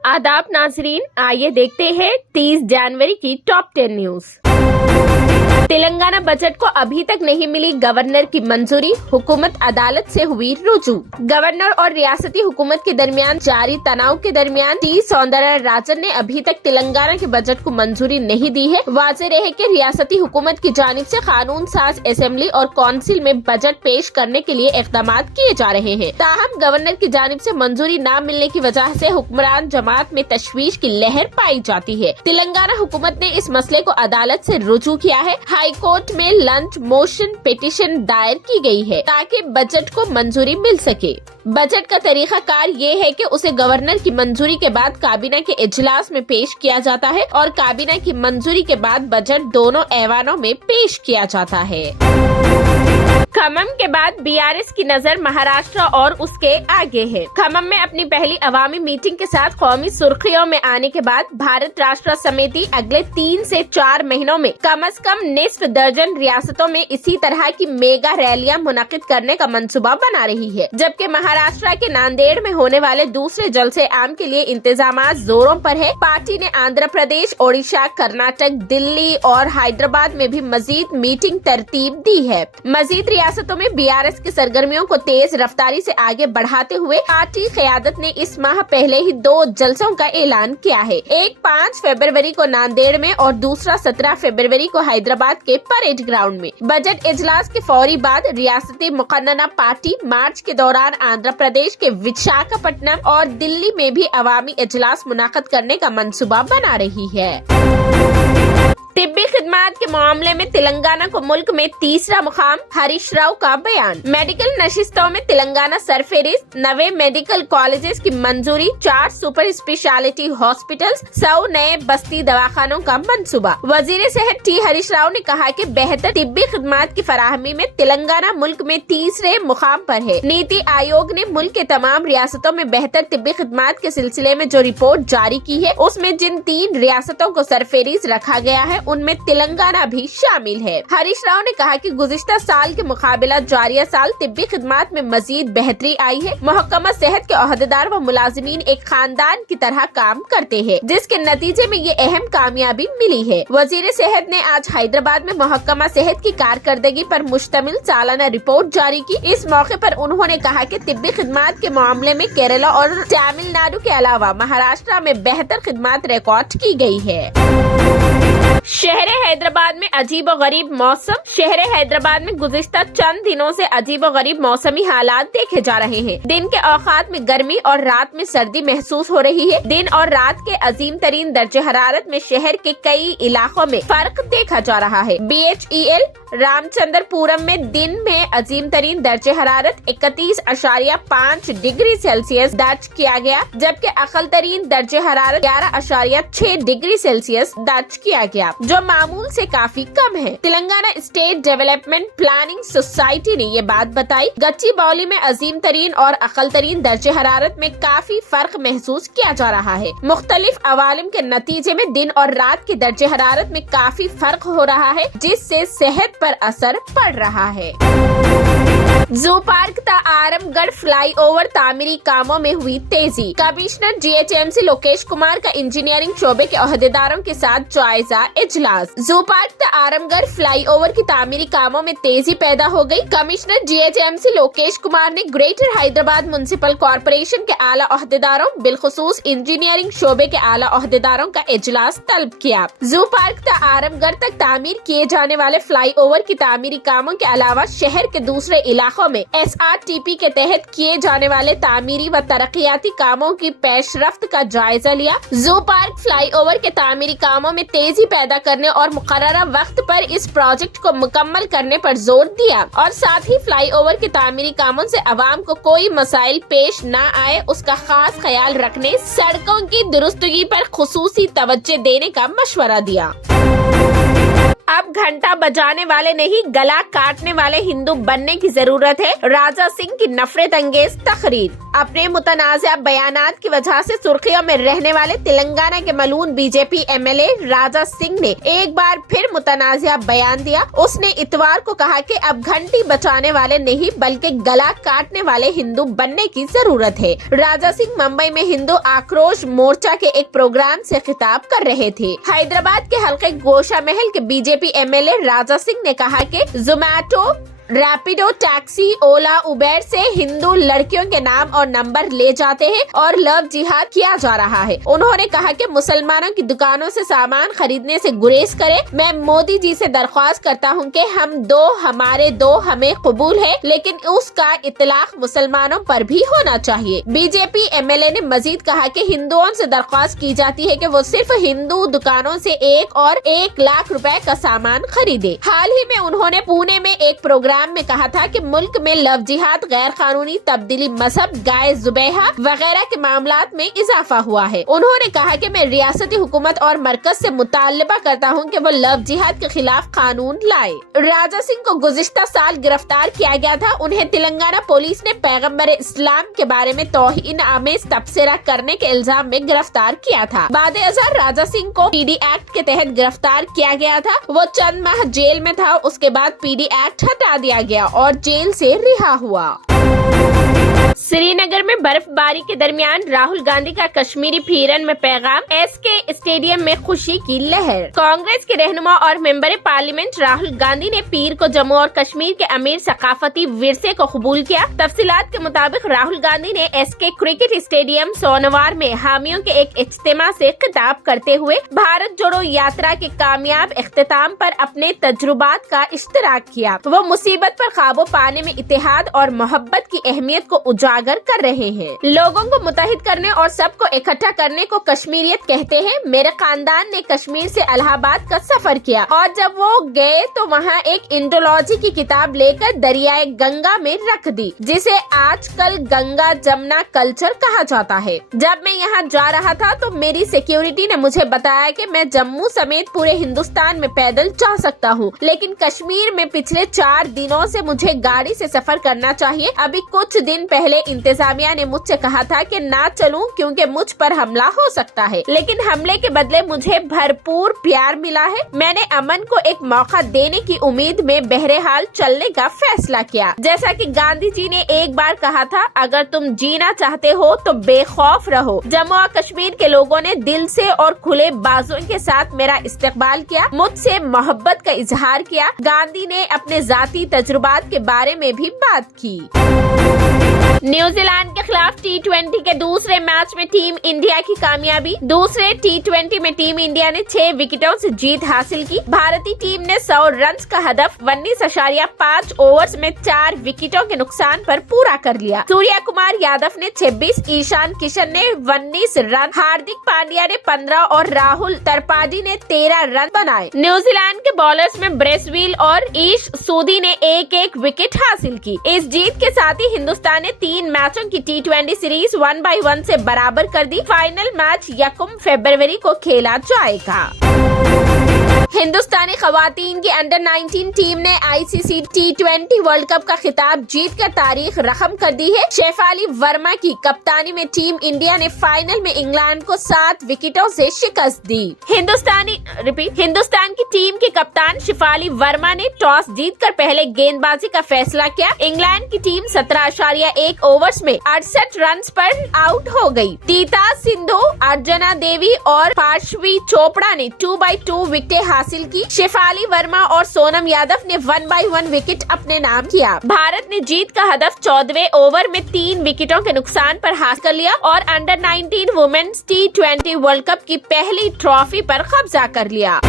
आदाब नाजरीन, आइए देखते हैं 30 जनवरी की टॉप 10 न्यूज। तेलंगाना बजट को अभी तक नहीं मिली गवर्नर की मंजूरी, हुकूमत अदालत से हुई रुजू। गवर्नर और रियासती हुकूमत के दरमियान जारी तनाव के दरमियान टी सौंदरराजन ने अभी तक तेलंगाना के बजट को मंजूरी नहीं दी है। वाज़ेह रहे कि रियासती हुकूमत की जानिब से कानून साज असेंबली और कौंसिल में बजट पेश करने के लिए इक़दाम किए जा रहे हैं। ताहम गवर्नर की जानिब से मंजूरी न मिलने की वजह से हुक्मरान जमात में तशवीश की लहर पाई जाती है। तेलंगाना हुकूमत ने इस मसले को अदालत से रुजू किया है। हाई कोर्ट में लंच मोशन पिटीशन दायर की गई है ताकि बजट को मंजूरी मिल सके। बजट का तरीका कार ये है कि उसे गवर्नर की मंजूरी के बाद काबीना के इजलास में पेश किया जाता है और काबीना की मंजूरी के बाद बजट दोनों ऐवानों में पेश किया जाता है। खम्मम के बाद बीआरएस की नजर महाराष्ट्र और उसके आगे है। खम्मम में अपनी पहली अवामी मीटिंग के साथ कौमी सुर्खियों में आने के बाद भारत राष्ट्र समिति अगले 3 से 4 महीनों में कम से कम निस्फ दर्जन रियासतों में इसी तरह की मेगा रैलियां मुनक्किद करने का मंसूबा बना रही है। जबकि महाराष्ट्र के नांदेड़ में होने वाले दूसरे जलसे आम के लिए इंतजाम जोरों पर है। पार्टी ने आंध्र प्रदेश, ओडिशा, कर्नाटक, दिल्ली और हैदराबाद में भी मजीद मीटिंग तरतीब दी है। मजीद रियासतों में बीआरएस की सरगर्मियों को तेज रफ्तारी से आगे बढ़ाते हुए पार्टी क़यादत ने इस माह पहले ही 2 जलसों का ऐलान किया है। एक 5 फरवरी को नांदेड़ में और दूसरा 17 फरवरी को हैदराबाद के परेड ग्राउंड में। बजट इजलास के फौरी बाद रियासती मुकन्नना पार्टी मार्च के दौरान आंध्र प्रदेश के विशाखापट्टनम और दिल्ली में भी अवामी इजलास मुनाक़िद करने का मंसूबा बना रही है। तिब्बी खिदमात के मामले में तेलंगाना को मुल्क में तीसरा मुकाम, हरीश राव का बयान। मेडिकल नशिस्तों में तेलंगाना सरफेरिस्त, 90 मेडिकल कॉलेजेस की मंजूरी, 4 सुपर स्पेशलिटी हॉस्पिटल्स, 100 नए बस्ती दवाखानों का मंसूबा। वजीर सेहत टी हरीश राव ने कहा कि बेहतर तिब्बी खिदमात की फराहमी में तेलंगाना मुल्क में तीसरे मुकाम पर है। नीति आयोग ने मुल्क के तमाम रियासतों में बेहतर तिब्बी खिदमात के सिलसिले में जो रिपोर्ट जारी की है, उसमें जिन 3 रियासतों को सरफेरिज रखा गया है उनमें तेलंगाना भी शामिल है। हरीश राव ने कहा कि गुज़िश्ता साल के मुकाबला जारिया साल तिब्बी खिदमात में मजीद बेहतरी आई है। महकमा सेहत के ओहदेदार व मुलाजिमीन एक खानदान की तरह काम करते हैं, जिसके नतीजे में ये अहम कामयाबी मिली है। वजीर सेहत ने आज हैदराबाद में महकमा सेहत की कारकर्दगी पर मुश्तमिल सालाना रिपोर्ट जारी की। इस मौके पर उन्होंने कहा कि तिब्बी खिदमात के मामले में केरला और तमिलनाडु के अलावा महाराष्ट्र में बेहतर खिदमात रिकॉर्ड की गई है। शहर हैदराबाद में अजीब व गरीब मौसम। शहर हैदराबाद में गुज़िश्ता चंद दिनों से अजीब व गरीब मौसमी हालात देखे जा रहे हैं। दिन के औकात में गर्मी और रात में सर्दी महसूस हो रही है। दिन और रात के अजीम तरीन दर्जे हरारत में शहर के कई इलाकों में फर्क देखा जा रहा है। BHEL रामचंद्रपुरम में दिन में अजीम तरीन दर्जे हरारत 31.5 डिग्री सेल्सियस दर्ज किया गया, जबकि अकल तरीन दर्जे हरारत 11.6 डिग्री सेल्सियस दर्ज किया गया, जो मामूल से काफी कम है। Telangana state development planning society ने ये बात बताई। गच्चीबौली में अजीम तरीन और अकल तरीन दर्जे हरारत में काफी फर्क महसूस किया जा रहा है। मुख्तलिफ अवालिम के नतीजे में दिन और रात के दर्जे हरारत में काफी फर्क हो रहा है, जिससे सेहत पर असर पड़ रहा है। जू पार्क आरमगढ़ फ्लाईओवर तामीरी कामों में हुई तेजी। कमिश्नर GHMC लोकेश कुमार का इंजीनियरिंग शोबे के ओहदेदारों के साथ जायजा इजलास। जू पार्क आरमगढ़ फ्लाईओवर की तामीरी कामों में तेजी पैदा हो गई। कमिश्नर GHMC लोकेश कुमार ने ग्रेटर हैदराबाद म्युनिसिपल कॉर्पोरेशन के आला ओहदेदारों, बिलखुसूस इंजीनियरिंग शोबे के आला ओहदेदारों का इजलास तलब किया। जू पार्क आरमगढ़ तक तामीर किए जाने वाले फ्लाईओवर की तामीरी कामों के अलावा शहर के दूसरे इलाकों में SRTP के तहत किए जाने वाले तामीरी व तरक्याती कामों की पेशरफ्त का जायजा लिया। जू पार्क फ्लाईओवर के तामीरी कामों में तेजी पैदा करने और मुकर्ररा वक्त पर इस प्रोजेक्ट को मुकम्मल करने पर जोर दिया और साथ ही फ्लाईओवर के तामीरी कामों से अवाम को कोई मसाइल पेश न आए उसका खास ख्याल रखने, सड़कों की दुरुस्तगी पर खुसूसी तवज्जो देने का मशवरा दिया। अब घंटा बजाने वाले नहीं गला काटने वाले हिंदू बनने की जरूरत है, राजा सिंह की नफरत अंगेज तकरीर। अपने मुतनाज़ा बयानात की वजह से सुर्खियों में रहने वाले तेलंगाना के मलून बीजेपी एमएलए राजा सिंह ने एक बार फिर मुतनाज़ा बयान दिया। उसने इतवार को कहा कि अब घंटी बचाने वाले नहीं बल्कि गला काटने वाले हिंदू बनने की जरूरत है। राजा सिंह मुंबई में हिंदू आक्रोश मोर्चा के एक प्रोग्राम से खिताब कर रहे थे। हैदराबाद के हल्के गोशा महल के बीजेपी एमएलए राजा सिंह ने कहा कि जोमैटो, रैपिडो, टैक्सी, ओला, उबेर से हिंदू लड़कियों के नाम और नंबर ले जाते हैं और लव जिहाद किया जा रहा है। उन्होंने कहा कि मुसलमानों की दुकानों से सामान खरीदने से गुरेज करें। मैं मोदी जी से दरख्वास्त करता हूं कि हम दो हमारे दो हमें कबूल है, लेकिन उसका इतलाक मुसलमानों पर भी होना चाहिए। बीजेपी एमएलए ने मजीद कहा कि हिंदुओं से दरख्वास्त की जाती है कि वो सिर्फ हिंदू दुकानों से 1 लाख रुपए का सामान खरीदे। हाल ही में उन्होंने पुणे में एक प्रोग्राम में कहा था कि मुल्क में लव जिहाद, गैर कानूनी तब्दीली मजहब, गाय जुबैहा वगैरह के मामलात में इजाफा हुआ है। उन्होंने कहा कि मैं रियासती हुकूमत और मरकज से मुतालबा करता हूं कि वो लव जिहाद के खिलाफ कानून लाए। राजा सिंह को गुज़िश्ता साल गिरफ्तार किया गया था। उन्हें तेलंगाना पुलिस ने पैगम्बर इस्लाम के बारे में तौहीन आमेज तबसरा करने के इल्जाम में गिरफ्तार किया था। बाद-ए-अज़र राजा सिंह को पीडी एक्ट के तहत गिरफ्तार किया गया था। वो चंद माह जेल में था। उसके बाद पीडी एक्ट हटा दिया गया और जेल से रिहा हुआ। श्रीनगर में बर्फबारी के दरमियान राहुल गांधी का कश्मीरी फिरन में पैगाम, एसके स्टेडियम में खुशी की लहर। कांग्रेस के रहनुमा और मेंबर पार्लियामेंट राहुल गांधी ने पीर को जम्मू और कश्मीर के अमीर सकाफती विरसे को कबूल किया। तफसीलात के मुताबिक राहुल गांधी ने एसके क्रिकेट स्टेडियम सोनवार में हामियों के एक इज्तिमा से खिताब करते हुए भारत जोड़ो यात्रा के कामयाब इख्तिताम पर अपने तजुर्बात का इश्तराक किया। वो मुसीबत पर काबू पाने में इत्तेहाद और मोहब्बत की अहमियत को उजागर कर रहे हैं। लोगों को मुत्तहिद करने और सबको इकट्ठा करने को कश्मीरियत कहते हैं। मेरे खानदान ने कश्मीर से इलाहाबाद का सफर किया और जब वो गए तो वहाँ एक इंडोलॉजी की किताब लेकर दरियाए गंगा में रख दी, जिसे आजकल गंगा जमुना कल्चर कहा जाता है। जब मैं यहाँ जा रहा था तो मेरी सिक्योरिटी ने मुझे बताया कि मैं जम्मू समेत पूरे हिंदुस्तान में पैदल जा सकता हूँ, लेकिन कश्मीर में पिछले 4 दिनों से मुझे गाड़ी से सफर करना चाहिए। अभी कुछ दिन पहले इंतजामिया ने मुझसे कहा था कि ना चलूं क्योंकि मुझ पर हमला हो सकता है, लेकिन हमले के बदले मुझे भरपूर प्यार मिला है। मैंने अमन को एक मौका देने की उम्मीद में बहरहाल चलने का फैसला किया। जैसा कि गांधी जी ने एक बार कहा था, अगर तुम जीना चाहते हो तो बेखौफ रहो। जम्मू और कश्मीर के लोगों ने दिल से और खुले बाजुओं के साथ मेरा इस्तकबाल किया, मुझसे मोहब्बत का इजहार किया। गांधी ने अपने जाती तजुर्बात के बारे में भी बात की। न्यूजीलैंड के खिलाफ टी20 के दूसरे मैच में टीम इंडिया की कामयाबी। दूसरे टी20 में टीम इंडिया ने 6 विकेटों से जीत हासिल की। भारतीय टीम ने 100 रन का हदफ 19.5 ओवर्स में 4 विकेटों के नुकसान पर पूरा कर लिया। सूर्या कुमार यादव ने 26, ईशान किशन ने 19 रन, हार्दिक पांड्या ने 15 और राहुल त्रिपाठी ने 13 रन बनाए। न्यूजीलैंड के बॉलर्स में ब्रेसवेल और ईश सूदी ने 1-1 विकेट हासिल की। इस जीत के साथ ही हिंदुस्तान ने 3 मैचों की टी20 सीरीज 1-1 से बराबर कर दी। फाइनल मैच 1 फरवरी को खेला जाएगा। हिंदुस्तानी खवातीन की अंडर 19 टीम ने आईसीसी टी20 वर्ल्ड कप का खिताब जीतकर तारीख रकम कर दी है। शेफाली वर्मा की कप्तानी में टीम इंडिया ने फाइनल में इंग्लैंड को 7 विकेटों से शिकस्त दी। हिंदुस्तान की टीम के कप्तान शेफाली वर्मा ने टॉस जीतकर पहले गेंदबाजी का फैसला किया। इंग्लैंड की टीम 17.1 ओवर्स में 68 रन पर आउट हो गई। टीता सिंधु, अर्चना देवी और पार्श्वी चोपड़ा ने 2x2 विकेटें हासिल की। शेफाली वर्मा और सोनम यादव ने 1/1 विकेट अपने नाम किया। भारत ने जीत का हदफ 14वें ओवर में 3 विकेटों के नुकसान पर हासिल कर लिया और अंडर 19 वुमेन्स टी20 वर्ल्ड कप की पहली ट्रॉफी पर कब्जा कर लिया।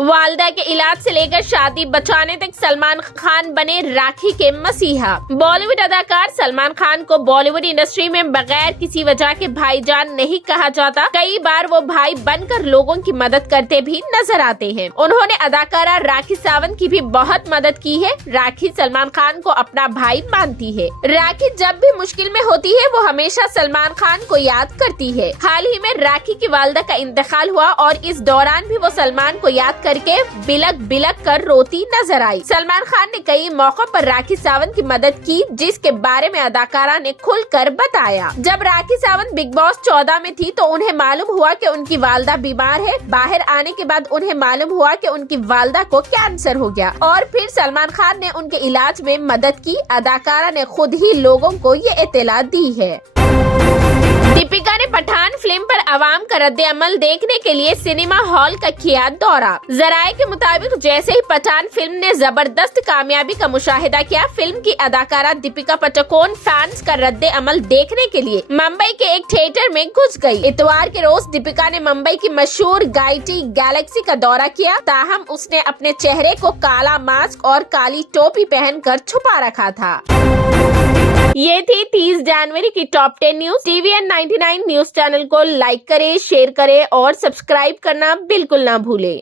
वालदा के इलाज से लेकर शादी बचाने तक सलमान खान बने राखी के मसीहा। बॉलीवुड अदाकार सलमान खान को बॉलीवुड इंडस्ट्री में बगैर किसी वजह के भाईजान नहीं कहा जाता। कई बार वो भाई बनकर लोगों की मदद करते भी नजर आते हैं। उन्होंने अदाकारा राखी सावंत की भी बहुत मदद की है। राखी सलमान खान को अपना भाई मानती है। राखी जब भी मुश्किल में होती है वो हमेशा सलमान खान को याद करती है। हाल ही में राखी की वालदा का इंतकाल हुआ और इस दौरान भी वो सलमान को याद کر کے بلک بلک کر روتی نظر آئی۔ سلمان خان نے کئی موقعوں پر راکھی ساونت کی مدد کی، جس کے بارے میں اداکارہ نے کھل کر بتایا۔ جب راکھی ساونت بگ باس 14 میں تھی تو انہیں معلوم ہوا کہ ان کی والدہ بیمار ہے۔ باہر آنے کے بعد انہیں معلوم ہوا کہ ان کی والدہ کو کینسر ہو گیا اور پھر سلمان خان نے ان کے علاج میں مدد کی۔ اداکارہ نے خود ہی لوگوں کو یہ اطلاع دی ہے۔ دیپیکا نے پٹھان فلم پر عوام کا رد عمل دیکھنے کے لیے سنیما ہال کا کیا دورہ۔ ذرائع کے مطابق جیسے ہی پٹھان فلم نے زبردست کامیابی کا مشاہدہ کیا، فلم کی اداکارہ دیپیکا پڈوکون فینس کا رد عمل دیکھنے کے لیے ممبئی کے ایک تھیٹر میں گھس گئی۔ اتوار کے روز دیپیکا نے ممبئی کی مشہور گائٹی گیلیکسی کا دورہ کیا، تاہم اس نے اپنے چہرے کو کالا ماسک اور کالی ٹوپی پہن کر چھپا رکھا تھا۔ یہ تھی 30 جنوری کی top 10 news. TVN 99 news channel کو لائک کریں، شیئر کریں اور سبسکرائب کرنا بالکل نہ بھولیں۔